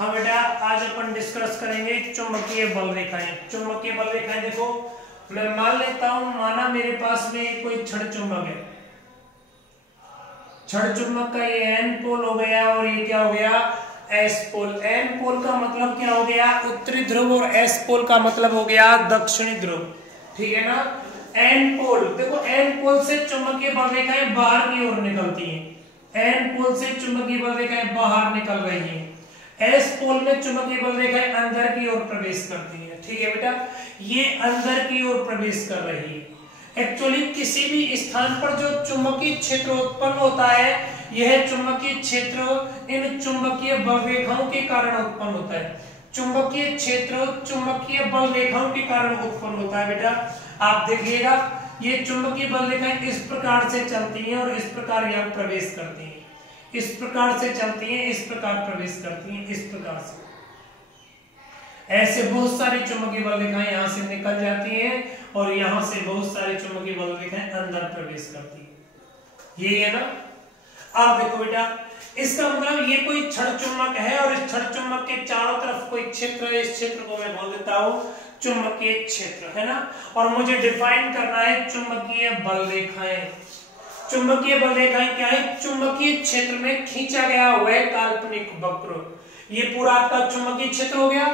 हाँ बेटा, आज अपन डिस्कस करेंगे चुंबकीय बल रेखाएं। चुंबकीय बल रेखाएं देखो, मैं मान लेता हूं, माना मेरे पास में कोई क्षण चुंबक है। क्षण चुंबक का ये एन पोल हो गया और ये क्या हो गया, एस पोल। एन पोल का मतलब क्या हो गया, उत्तरी ध्रुव, और एस पोल का मतलब हो गया दक्षिणी ध्रुव। ठीक है ना। एन पोल देखो, एन पोल से चुंबकीय बल रेखाएं बाहर की ओर निकलती हैं। एन पोल से चुंबकीय बल रेखाएं बाहर निकल रही हैं। एस पोल में चुंबकीय बल रेखाएं अंदर की ओर प्रवेश करती हैं। ठीक है बेटा, ये अंदर की ओर प्रवेश कर रही है। एक्चुअली किसी भी स्थान पर जो चुंबकीय क्षेत्र उत्पन्न होता है, यह चुंबकीय क्षेत्र इन चुंबकीय बल रेखाओं के कारण उत्पन्न होता है। चुंबकीय क्षेत्र चुंबकीय बल रेखाओं के कारण उत्पन्न होता है। बेटा आप देखिएगा, ये चुंबकीय बल रेखाएं इस प्रकार से चलती हैं और इस प्रकार यहाँ प्रवेश करती हैं। इस प्रकार से चलती हैं, इस प्रकार प्रवेश करती हैं, इस प्रकार से। ऐसे बहुत सारी चुंबकीय बल रेखाएं यहाँ से निकल जाती हैं और यहाँ से बहुत सारी चुंबकीय बल रेखाएं अंदर प्रवेश करती हैं। ये है ना। अब देखो बेटा, इसका मतलब ये कोई क्षण चुंबक है और इस क्षण चुंबक के चारों तरफ कोई क्षेत्र है। इस क्षेत्र को मैं बोल देता हूँ चुंबकीय क्षेत्र, है ना। और मुझे डिफाइन करना है चुंबकीय बल रेखाएं। चुंबकीय बल रेखाएं क्या है, चुंबकीय क्षेत्र में खींचा गया हुआ है काल्पनिक वक्र। ये पूरा आपका चुंबकीय क्षेत्र हो गया।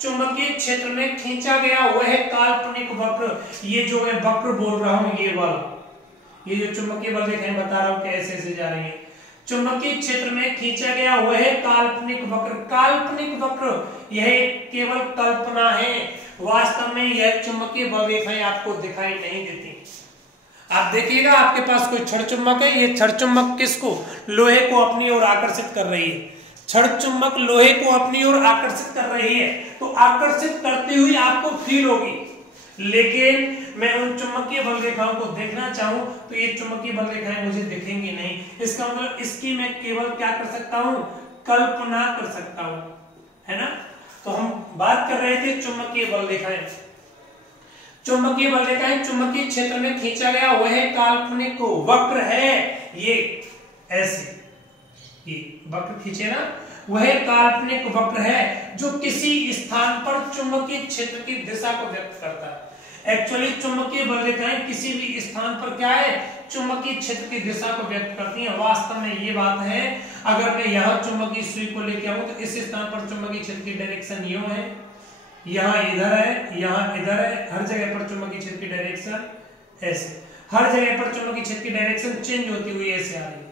चुंबकीय क्षेत्र में खींचा गया हुआ है काल्पनिक वक्र। ये जो मैं वक्र बोल रहा हूं, ये वाला, ये जो चुंबकीय बल रेखाएं बता रहा हूं कैसे ऐसे जा रही है, चुंबकीय क्षेत्र में खींचा गया हुआ है काल्पनिक वक्र। काल्पनिक वक्र यह केवल कल्पना है, वास्तव में यह चुंबकीय बल रेखाएं आपको दिखाई नहीं देती। आप देखिएगा, आपके पास कोई क्षण चुंबक है, ये क्षण चुंबक किसको, लोहे को अपनी ओर आकर्षित कर रही है। क्षण चुंबक लोहे को अपनी ओर आकर्षित कर रही है, तो आकर्षित करती हुई आपको फील होगी। लेकिन मैं उन चुंबकीय बल रेखाओं को देखना चाहूं तो ये चुंबकीय बल रेखाएं मुझे दिखेंगी नहीं। इसका मतलब इसकी मैं केवल क्या कर सकता हूं, कल्पना कर सकता हूं, है ना। तो हम बात कर रहे थे चुंबकीय बल रेखाएं। चुंबकीय बल रेखाएं चुंबकीय क्षेत्र में खींचा गया वह काल्पनिक वक्र है। ये ऐसे ये वक्र खींचे ना, वह काल्पनिक वक्र है जो किसी स्थान पर चुंबकीय क्षेत्र की दिशा को व्यक्त करता है। एक्चुअली चुंबकीय बल रेखाएं किसी भी स्थान पर क्या है, चुंबकीय क्षेत्र की दिशा को व्यक्त करती हैं। वास्तव में ये बात है, अगर मैं यहाँ चुंबकीय सुई को लेके आऊं तो इस स्थान पर चुंबकीय क्षेत्र की डायरेक्शन यूं है, यहाँ इधर है, यहाँ इधर है। हर जगह पर चुंबकीय क्षेत्र की डायरेक्शन ऐसे, हर जगह पर चुंबकीय क्षेत्र की डायरेक्शन चेंज होती हुई ऐसे आ रही है,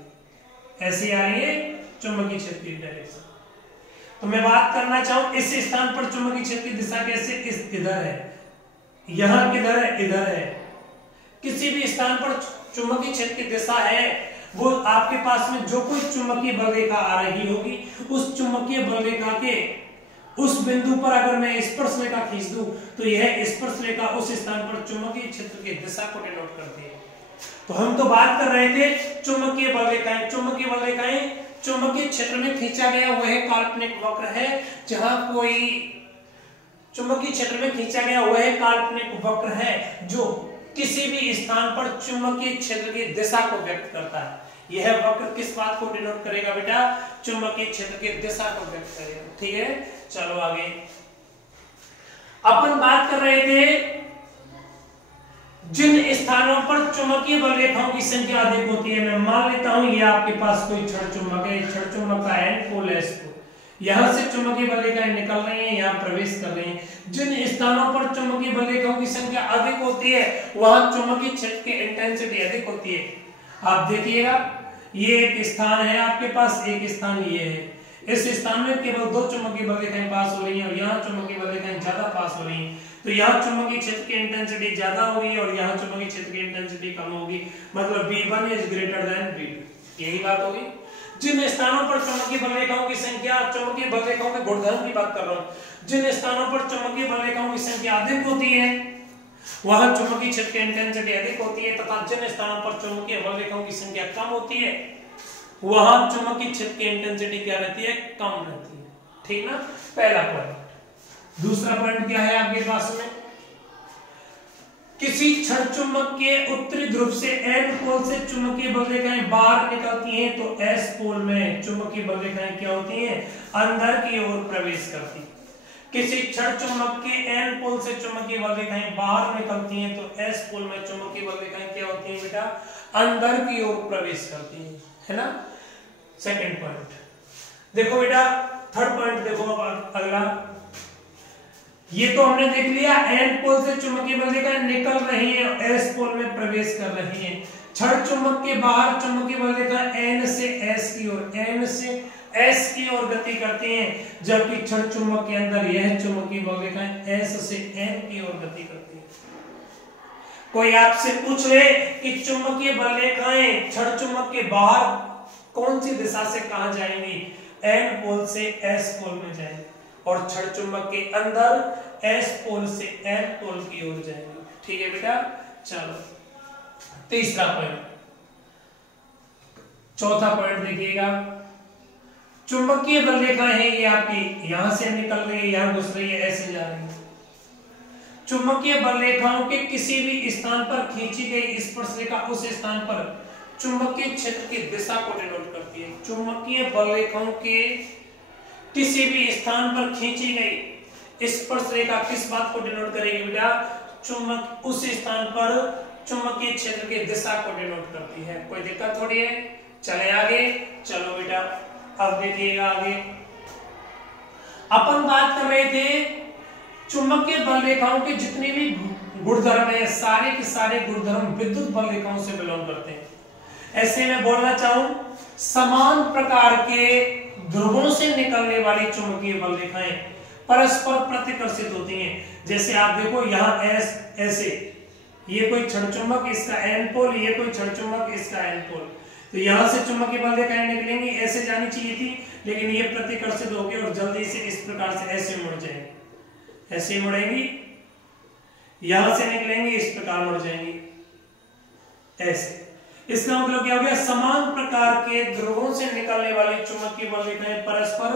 ऐसे आ रही है चुंबकीय क्षेत्र की डायरेक्शन। तो मैं बात करना चाहूं, इस स्थान पर चुंबकीय क्षेत्र की दिशा कैसे, इस इधर है, यहाँ किधर है, इधर है। किसी भी स्थान पर चुंबकीय क्षेत्र की दिशा है, वो आपके पास में जो कोई चुंबकीय बल रेखा आ रही होगी, उस चुंबकीय बल रेखा के उस बिंदु पर अगर मैं स्पर्श रेखा खींच दूं तो यह स्पर्श रेखा उस स्थान पर चुंबकीय क्षेत्र की दिशा को डिनोट करती है। तो हम तो बात कर रहे थे चुंबकीय बल रेखाएं। चुंबकीय बल रेखाएं चुंबकीय क्षेत्र में खींचा गया वह काल्पनिक वक्र है, जहां कोई चुंबकीय क्षेत्र में खींचा गया वह काल्पनिक वक्र है जो किसी भी स्थान पर चुंबकीय क्षेत्र की दिशा को व्यक्त करता है। यह वक्र किस बात को डिनोट करेगा बेटा, चुंबकीय क्षेत्र की दिशा को व्यक्त करेगा। ठीक है, चलो आगे अपन बात कर रहे थे जिन स्थानों पर चुंबकीय बल रेखाओं की संख्या अधिक होती है। मैं मान लेता हूं ये आपके पास कोई क्षण चुंबक है, क्षण चुंबक का एन पोल एस पोल, यहां से चुंबकीय बल रेखाएं निकल रही हैं, यहां प्रवेश कर रही हैं। जिन स्थानों पर चुंबकीय बल रेखाओं की संख्या अधिक होती है, वहां चुंबकीय क्षेत्र की इंटेंसिटी अधिक होती है। आप देखिएगा, ये एक स्थान है आपके पास, एक स्थान ये है। इस स्थान में केवल दो चुंबकीय बल रेखाएं पास हो रही हैं और यहाँ चुंबकीय बल रेखाएं ज्यादा पास हो रही हैं। तो यहाँ चुंबकीय क्षेत्र की इंटेंसिटी ज्यादा होगी और यहाँ चुंबकीय क्षेत्र की इंटेंसिटी कम होगी, मतलब V1 is greater than V2। यही बात होगी। जिन स्थानों पर चुंबकीय बल रेखाओं की संख्या, चुंबकीय बल रेखाओं के गुणधर्म की बात कर रहा हूँ, जिन स्थानों पर चुंबकीय बल रेखाओं की संख्या अधिक होती है वहां चुंबकीय क्षेत्र की इंटेंसिटी अधिक होती है, तथा जिन स्थानों पर चुंबकीय बल रेखाओं की संख्या कम होती है वहां चुंबकीय क्षेत्र की इंटेंसिटी क्या रहती है, कम रहती है। ठीक ना, पहला पॉइंट। दूसरा पॉइंट क्या है आपके पास में, किसी क्षण चुंबक के उत्तरी ध्रुव से N पोल से चुंबकीय बल रेखाएं बाहर निकलती हैं तो S पोल में चुंबकीय बल रेखाएं क्या होती हैं, अंदर की ओर प्रवेश करती। किसी क्षण चुंबक के N पोल से चुंबकीय बल रेखाएं बाहर निकलती हैं तो S पोल में चुंबकीय बल रेखाएं क्या होती हैं बेटा, अंदर की ओर प्रवेश करती हैं, है ना। सेकंड पॉइंट देखो बेटा, थर्ड पॉइंट देखो अब अगला। ये तो हमने देख लिया N पोल से चुंबकीय बल रेखाएं निकल रही हैं और S पोल में प्रवेश कर रही हैं। क्षण चुंबक के बाहर चुंबकीय बल रेखाएं N से S की ओर, N से S की ओर गति करती हैं, जबकि क्षण चुंबक के अंदर यह चुंबकीय बल रेखाएं S से N की ओर गति करती हैं। कोई आपसे पूछ ले कि चुंबकीय बल रेखाएं क्षण चुंबक के बाहर कौन सी दिशा से कहां जाएंगी, N पोल से S पोल में जाएंगी, और क्षण चुंबक के अंदर S पोल से N पोल की ओर जाएंगे। ठीक है बेटा, चलो तीसरा पॉइंट। चौथा पॉइंट देखिएगा, चुंबकीय बल रेखाएं हैं ये आपकी यहां से निकल रही है, यहां घुस रही है, ऐसे जा रही है। चुंबकीय बल रेखाओं के किसी भी स्थान पर खींची गई स्पर्श रेखा उस स्थान पर चुंबकीय क्षेत्र की दिशा को डिनोट करती है। चुंबकीय बल रेखाओं के किसी भी स्थान पर खींची गई स्पर्श रेखा किस बात को डिनोट करेगी बेटा, चुंबक उस स्थान पर चुंबकीय क्षेत्र की दिशा को डिनोट करती है। कोई दिक्कत थोड़ी है, चले आगे। चलो बेटा अब देखिएगा आगे, अपन बात कर रहे थे चुंबकीय बल रेखाओं के जितने भी गुणधर्म है सारे के सारे गुणधर्म विद्युत बल रेखाओं से बिलोंग करते हैं। ऐसे में बोलना चाहूं, समान प्रकार के ध्रुवों से निकलने वाली चुंबकीय बल रेखाएं परस्पर प्रतिकर्षित होती हैं। जैसे आप देखो यहाँ S ऐसे, ये कोई क्षण चुंबक इसका N पोल, ये कोई क्षण चुंबक इसका N पोल, तो यहां से चुंबकीय बल रेखाएं निकलेंगी, ऐसे जानी चाहिए थी, लेकिन ये प्रतिकर्षित होगी और जल्दी से इस प्रकार से ऐसे मुड़ जाएंगी, ऐसे मुड़ेंगी, यहां से निकलेंगी, इस प्रकार मुड़ जाएंगी ऐसे। इसका मतलब क्या हो गया, समान प्रकार के ध्रुवों से निकलने वाली चुंबकीय बल रेखाएं परस्पर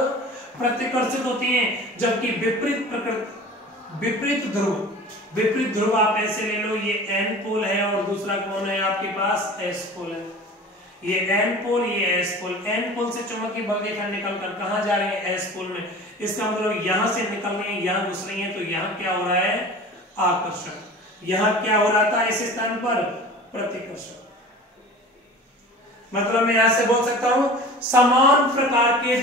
प्रतिकर्षित होती हैं, जबकि विपरीत ध्रुव आप ऐसे ले लो, ये N पोल है और दूसरा कौन है आपके पास, S पोल है। ये N पोल, ये S पोल। N पोल से चुंबकीय बल रेखा निकलकर कहां जा रही है, S पोल में। इसका मतलब यहां से निकल रही है, यहां घुस रही है, तो यहां क्या हो रहा है, आकर्षण। यहां क्या हो रहा था इस स्थान पर, प्रतिकर्षण। मतलब मैं यहां से बोल सकता हूं, समान प्रकार के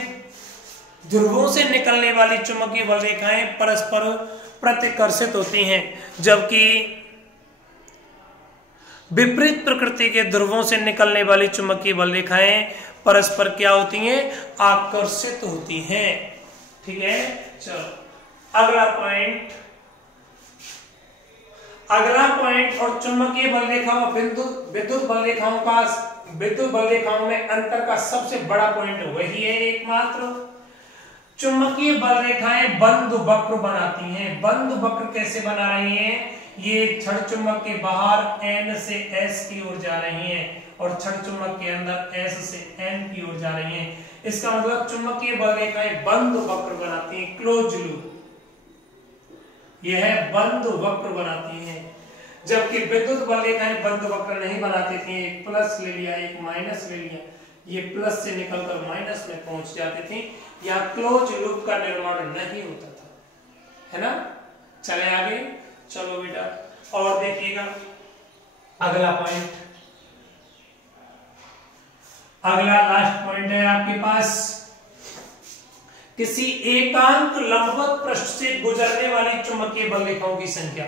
ध्रुवों से निकलने वाली चुंबकीय बल रेखाएं परस्पर प्रतिकर्षित होती हैं, जबकि विपरीत प्रकृति के ध्रुवों से निकलने वाली चुंबकीय बल रेखाएं परस्पर क्या होती हैं, आकर्षित होती हैं। ठीक है, चलो अगला पॉइंट। और चुंबकीय बल रेखाओं और विद्युत बल रेखाओं में अंतर का सबसे बड़ा पॉइंट वही है एकमात्र, चुंबकीय बल रेखाएं बंद वक्र बनाती हैं। बंद वक्र कैसे बना रही हैं, ये क्षण चुंबक के बाहर N से S की ओर जा रही हैं और क्षण चुंबक के अंदर S से N की ओर जा रही हैं। इसका मतलब चुंबकीय बल रेखाएं बंद वक्र बनाती हैं, क्लोज लूप, यह बंद वक्र बनाती हैं, जबकि विद्युत बल रेखाएं बंद वक्र नहीं बनाती थी। एक प्लस ले लिया, एक माइनस ले लिया, ये प्लस से निकलकर माइनस में पहुंच जाती थी, या क्लोज लूप का निर्माण नहीं होता था, है ना। चले आगे, चलो बेटा और देखिएगा अगला पॉइंट। अगला लास्ट पॉइंट है आपके पास, किसी एकांक लंबवत पृष्ठ से गुजरने वाली चुंबकीय बल रेखाओं की संख्या।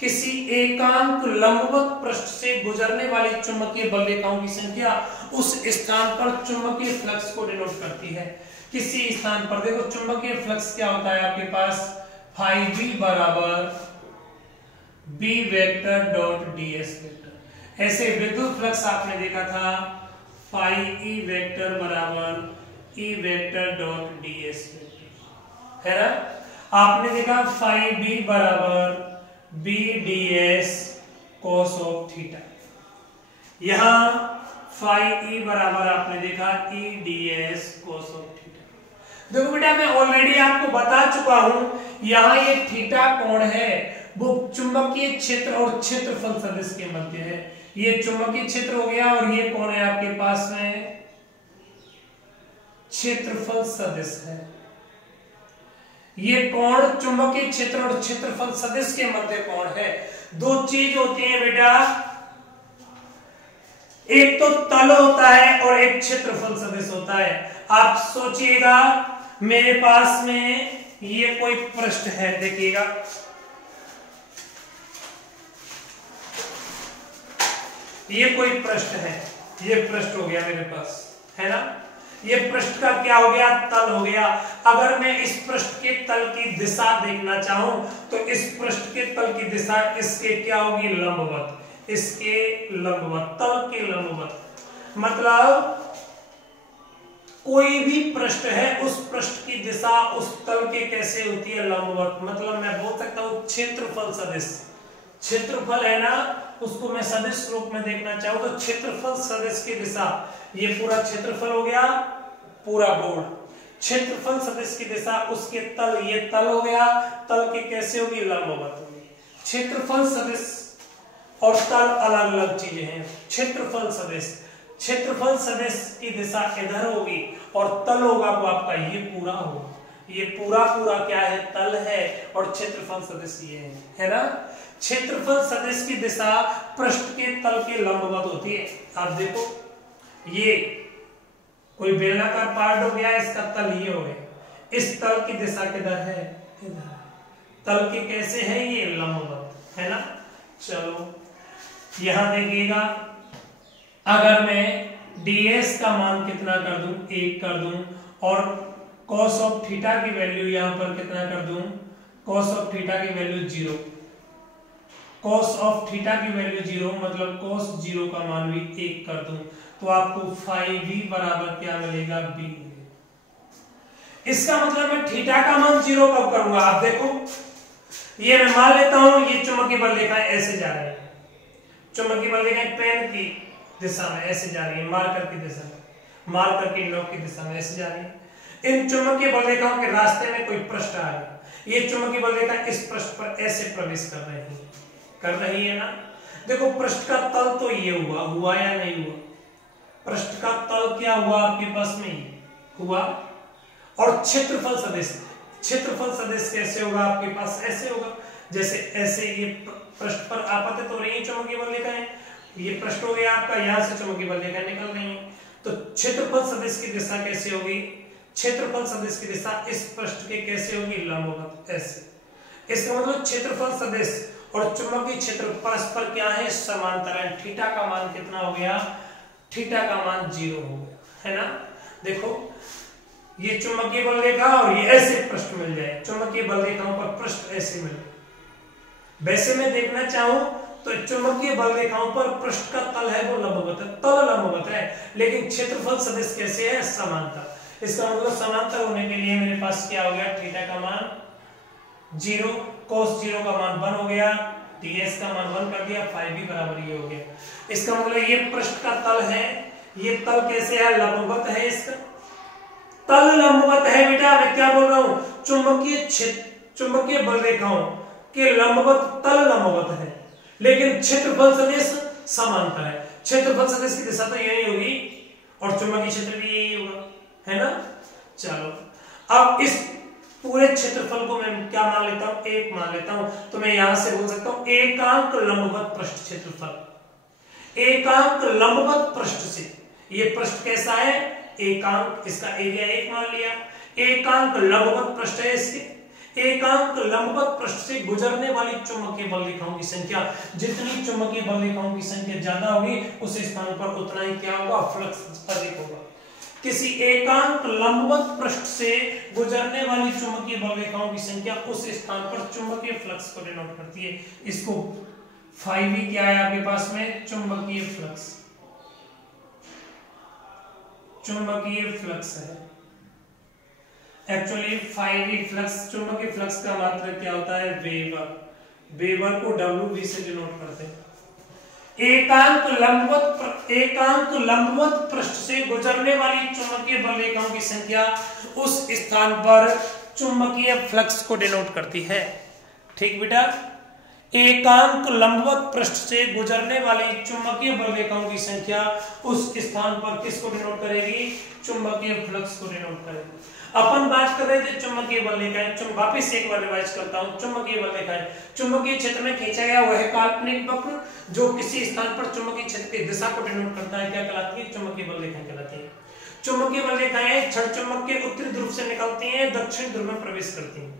किसी एकांक लंबवत पृष्ठ से गुजरने वाली चुंबकीय बल रेखाओं की संख्या उस स्थान पर चुंबकीय फ्लक्स को डिनोट करती है। किसी स्थान पर देखो चुंबकीय फ्लक्स क्या होता है आपके पास, फाई बी बराबर B vector dot ds vector. ऐसे विद्युत फ्लक्स आपने देखा था फाई ई वेक्टर बराबर E vector dot ds vector, है ना। आपने देखा फाई बी बराबर B ds cos of theta. यहां फाई ई बराबर आपने देखा E ds cos of theta. देखो बेटा मैं ऑलरेडी आपको बता चुका हूं, यहां ये थीटा कोण है वो चुंबकीय क्षेत्र और क्षेत्रफल सदिश के मध्य है। ये चुंबकीय क्षेत्र हो गया और ये कौन है आपके पास में, क्षेत्रफल सदिश है। ये कोण चुंबकीय क्षेत्र और क्षेत्रफल सदिश के मध्य कोण है। दो चीज होती है बेटा, एक तो तल होता है और एक क्षेत्रफल सदिश होता है। आप सोचिएगा मेरे पास में ये कोई पृष्ठ है, देखिएगा ये कोई पृष्ठ है, ये पृष्ठ हो गया मेरे पास, है ना। ये पृष्ठ का क्या हो गया, तल हो गया। अगर मैं इस पृष्ठ के तल की दिशा देखना चाहूं तो इस पृष्ठ के तल की दिशा इसके क्या होगी, लंबवत, इसके लंबवत, तल के लंबवत। मतलब कोई भी पृष्ठ है उस पृष्ठ की दिशा उस तल के कैसे होती है, लंबवत। मतलब मैं बोल सकता हूं क्षेत्रफल सदिश, क्षेत्रफल है ना, उसको मैं सदिश रूप में देखना चाहूं तो क्षेत्रफल सदिश की दिशा, ये पूरा क्षेत्रफल हो गया, पूरा बोर्ड, क्षेत्रफल सदिश की दिशा उसके तल, ये तल हो गया, तल के कैसे होगी, लंबवत होगी। क्षेत्रफल सदिश और तल अलग अलग चीजें हैं। क्षेत्रफल सदिश, क्षेत्रफल सदिश की दिशा इधर होगी और तल होगा वो आपका ये पूरा होगा। ये पूरा पूरा क्या है, तल है, और क्षेत्रफल सदिश ये है ना। क्षेत्रफल सदिश की दिशा पृष्ठ के तल के लंबवत होती है। आप देखो ये कोई बेलनाकार पार्ट हो गया, इसका तल ये हो गया, इस तल की दिशा किधर है, इधर। तल के कैसे है, ये लंबवत, है ना। चलो यहां देखिएगा, अगर मैं ds का मान कितना कर दूं, 1 कर दूं, और cos ऑफ थीटा की वैल्यू यहां पर कितना कर दूं, cos ऑफ थीटा की वैल्यू 0, cos ऑफ थीटा की वैल्यू 0, मतलब cos 0 का मान भी 1 कर दूं तो आपको फाई v बराबर क्या मिलेगा, b। इसका मतलब मैं थीटा का मान 0 कब करूंगा, आप देखो ये मैं मान लेता हूं ये चुंबकीय बल रेखाएं ऐसे जा रही है, चुंबकीय बल रेखाएं पेन की दिशा में ऐसे जा रही है, मार्कर की दिशा में, मार्कर की नोक की दिशा में ऐसे जा रही है। इन चुंबकीय बल रेखाओं के रास्ते में कोई पृष्ठ आ गया, ये चुंबकीय बल रेखा इस पृष्ठ पर ऐसे प्रवेश कर रही है ना। देखो पृष्ठ का तल तो ये हुआ या नहीं हुआ, पृष्ठ का तल क्या हुआ आपके पास में हुआ, और क्षेत्रफल सदिश, क्षेत्रफल सदिश कैसे होगा आपके पास, ऐसे होगा, जैसे ऐसे ये पृष्ठ पर आपतित हो रही है चुंबकीय बल रेखाएं, ये पृष्ठ हो गया आपका, यहां से चुंबकीय बल रेखाएं निकल रही है, तो क्षेत्रफल सदिश की दिशा कैसे होगी, क्षेत्रफल सदिश की दिशा इस पृष्ठ के कैसे होगी, लंबवत, ऐसे। इसका मतलब क्षेत्रफल सदिश और चुंबकीय क्षेत्र परस्पर क्या है, समांतर है। थीटा का मान कितना हो गया, थीटा का मान 0 हो गया, है ना। देखो ये चुंबकीय बल रेखा और ये ऐसे पृष्ठ मिल जाए, चुंबकीय बल रेखाओं पर पृष्ठ ऐसे मिले। वैसे मैं देखना चाहूं तो चुंबकीय बल रेखाओं पर पृष्ठ का तल है वो लंबवत है, तल लंबवत है, लेकिन क्षेत्रफल सदिश कैसे है, समांतर। इसका मतलब समांतर होने के लिए मेरे पास क्या हो गया, थीटा का मान 0, cos 0 का मान 1 हो गया, ds का मान 1 कर दिया, फाई भी बराबर ये हो गया। इसका मतलब ये पृष्ठ का तल है, ये तल कैसे है, लंबवत है, इसका तल लंबवत है बेटा। मैं क्या बोल रहा हूं, चुंबकीय बल रेखाओं के लंबवत तल लंबवत है, लेकिन क्षेत्रफल सदिश समांतर है। क्षेत्रफल सदिश की दिशा तो यही होगी और चुंबकीय क्षेत्र भी यही होगा, है ना। चलो अब इस पूरे क्षेत्रफल को मैं क्या मान लेता हूं, 1 मान लेता हूं, तो मैं यहां से बोल सकता हूं एकांक लंबवत पृष्ठ क्षेत्रफल, एकांक लंबवत पृष्ठ से, ये पृष्ठ कैसा है, एकांक, इसका एरिया 1 मान लिया, एकांक लंबवत पृष्ठ है इसके, एकांक लंबवत पृष्ठ से गुजरने वाली चुंबकीय बल रेखाओं की संख्या, जितनी चुंबकीय बल रेखाओं की संख्या ज्यादा होगी उस स्थान पर उतना ही क्या होगा, फ्लक्स अधिक होगा। किसी एकांक लंबवत पृष्ठ से गुजरने वाली चुंबकीय बल रेखाओं की संख्या उस स्थान पर चुंबकीय फ्लक्स को डिनोट करती है। इसको फाई भी क्या है आपके पास में, चुंबकीय फ्लक्स, चुंबकीय फ्लक्स है। एक्चुअली फाई भी फ्लक्स, चुंबकीय फ्लक्स का मात्रक क्या होता है, वेबर, वेबर को WV से डिनोट करते हैं। एकांक लंबवत पृष्ठ से गुजरने वाली चुंबकीय बल रेखाओं की संख्या उस स्थान पर चुंबकीय फ्लक्स को डिनोट करती है। ठीक बेटा, एकांक लंबवत पृष्ठ से गुजरने वाली चुंबकीय बल रेखाओं की संख्या उस स्थान पर किसको डिनोट करेगी? चुंबकीय फ्लक्स को डिनोट करेगी। अपन बात कर रहे थे चुंबकीय बल रेखाएं, वापिस एक बार रिवाइज करता हूं। चुंबकीय बल रेखाएं चुंबकीय क्षेत्र में खींचा गया वह काल्पनिक वक्र जो किसी स्थान पर चुंबकीय क्षेत्र की दिशा को डिनोट करता है, क्या कहलाती है? चुंबकीय बल रेखाएं कहलाती है। चुंबकीय बल रेखाएं क्षण चुंबक के उत्तरी ध्रुव से निकलती हैं, दक्षिण ध्रुव में प्रवेश करती हैं।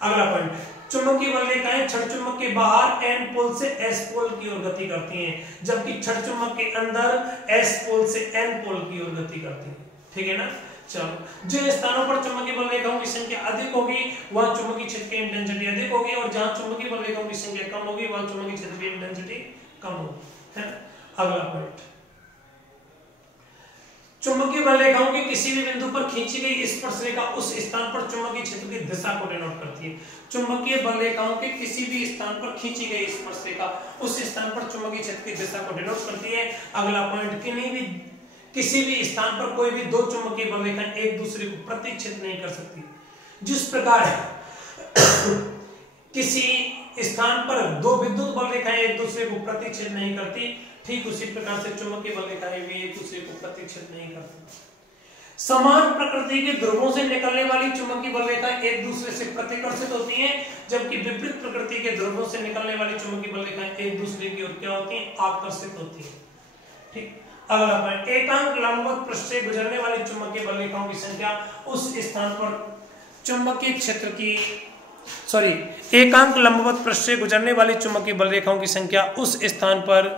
अगला पॉइंट, चुंबकीय बल रेखाएं क्षण चुंबक के बाहर एन पोल से एस पोल की ओर गति करती हैं, जबकि क्षण चुंबक के अंदर एस पोल से एन पोल की ओर गति करती हैं। ठीक है ना? चलो, जिन स्थानों पर चुंबकीय बल रेखाओं की संख्या अधिक होगी वहां चुंबकीय क्षेत्र की इंटेंसिटी अधिक होगी, और जहां चुंबकीय बल रेखाओं की संख्या कम होगी वहां चुंबकीय क्षेत्र की इंटेंसिटी कम होगी। है? अगला पॉइंट, चुंबकीय बल रेखाओं के किसी भी बिंदु पर खींची गई स्पर्श रेखा उस स्थान पर चुंबकीय क्षेत्र की दिशा को डिनोट करती है। चुंबकीय बल रेखाओं के किसी भी स्थान पर खींची गई स्पर्श रेखा उस स्थान पर चुंबकीय क्षेत्र की दिशा को डिनोट करती है। अगला पॉइंट, किसी भी स्थान पर कोई भी दो चुंबकीय बल रेखाएं एक दूसरे को प्रतिच्छेद नहीं कर सकती। जिस प्रकार किसी स्थान पर दो विद्युत बल रेखाएं एक दूसरे को प्रतिच्छेद नहीं करती, ठीक उसी प्रकार से चुंबकीय बल रेखाएं भी एक दूसरे को प्रतिच्छेद नहीं करती। समान प्रकृति के ध्रुवों से निकलने वाली चुंबकीय बल रेखाएं एक दूसरे से प्रतिकर्षित होती हैं, जबकि विपरीत प्रकृति के ध्रुवों से निकलने वाली चुंबकीय बल रेखाएं एक दूसरे की ओर क्या होती हैं? आकर्षित होती हैं। ठीक। अगला पॉइंट, एकांक लंबवत पृष्ठ से गुजरने वाली चुंबकीय बल रेखाओं की संख्या उस स्थान पर चुंबकीय क्षेत्र की एकांक लंबवत पृष्ठ से गुजरने वाली चुंबकीय बल रेखाओं की संख्या उस स्थान पर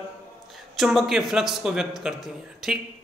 चुंबकीय फ्लक्स को व्यक्त करती है। ठीक।